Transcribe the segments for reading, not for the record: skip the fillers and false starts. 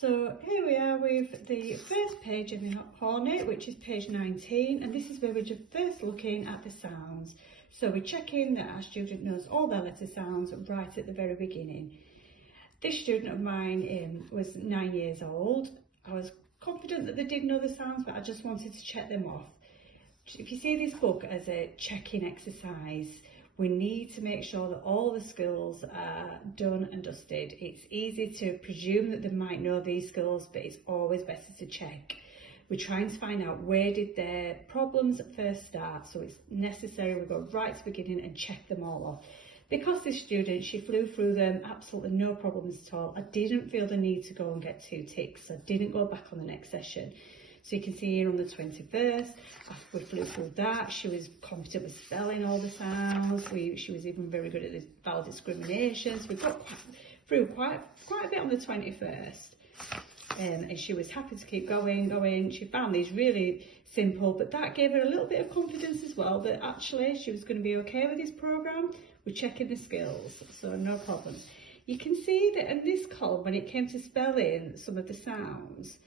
So here we are with the first page in the Hornet, which is page 19, and this is where we're just first looking at the sounds. So we're checking that our student knows all their letter sounds right at the very beginning. This student of mine was 9 years old. I was confident that they did know the sounds, but I just wanted to check them off. If you see this book as a checking exercise, we need to make sure that all the skills are done and dusted. It's easy to presume that they might know these skills, but it's always better to check. We're trying to find out where did their problems first start, so it's necessary we go right to the beginning and check them all off. Because this student, she flew through them, absolutely no problems at all. I didn't feel the need to go and get 2 ticks. I didn't go back on the next session. So you can see here on the 21st, we flew through that. She was competent with spelling all the sounds. She was even very good at the vowel discriminations. We got through quite a bit on the 21st. And she was happy to keep going. She found these really simple, but that gave her a little bit of confidence as well, that actually she was going to be okay with this programme. We're checking the skills, so no problems. You can see that in this column, when it came to spelling some of the sounds,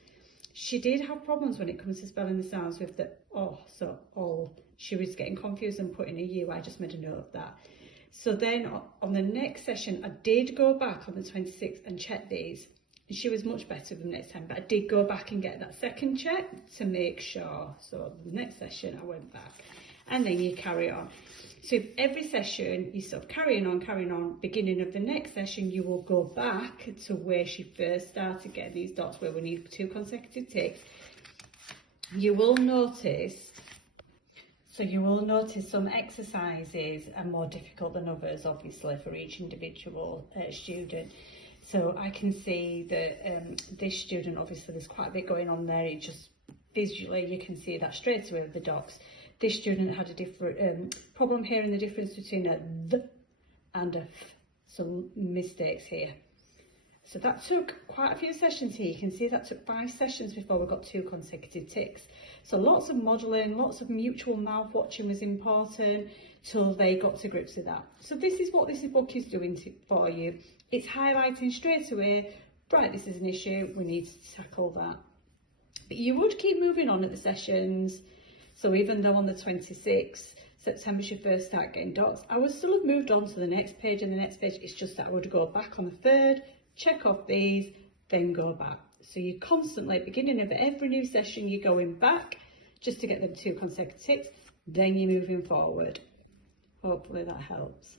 she did have problems when it comes to spelling the sounds with the oh, so all. She was getting confused and putting a U. I just made a note of that. So then on the next session, I did go back on the 26th and check these. And she was much better the next time, but I did go back and get that second check to make sure. So the next session, I went back. And then you carry on. So if every session you sort of carrying on, beginning of the next session, you will go back to where she first started getting these dots, where we need 2 consecutive ticks. You will notice some exercises are more difficult than others, obviously, for each individual student. So I can see that this student, obviously there's quite a bit going on there. It just visually, you can see that straight away with the dots. This student had a different problem here in the difference between a th and a f. Some mistakes here. So that took quite a few sessions here. You can see that took 5 sessions before we got 2 consecutive ticks. So lots of modelling, lots of mutual mouth watching was important till they got to grips with that. So this is what this book is doing for you. It's highlighting straight away, right, this is an issue, we need to tackle that. But you would keep moving on at the sessions. So even though on the 26th September she first started getting dots, I would still have moved on to the next page and the next page. It's just that I would go back on the 3rd, check off these, then go back. So you constantly, at the beginning of every new session, you're going back just to get them 2 consecutive ticks, then you're moving forward. Hopefully that helps.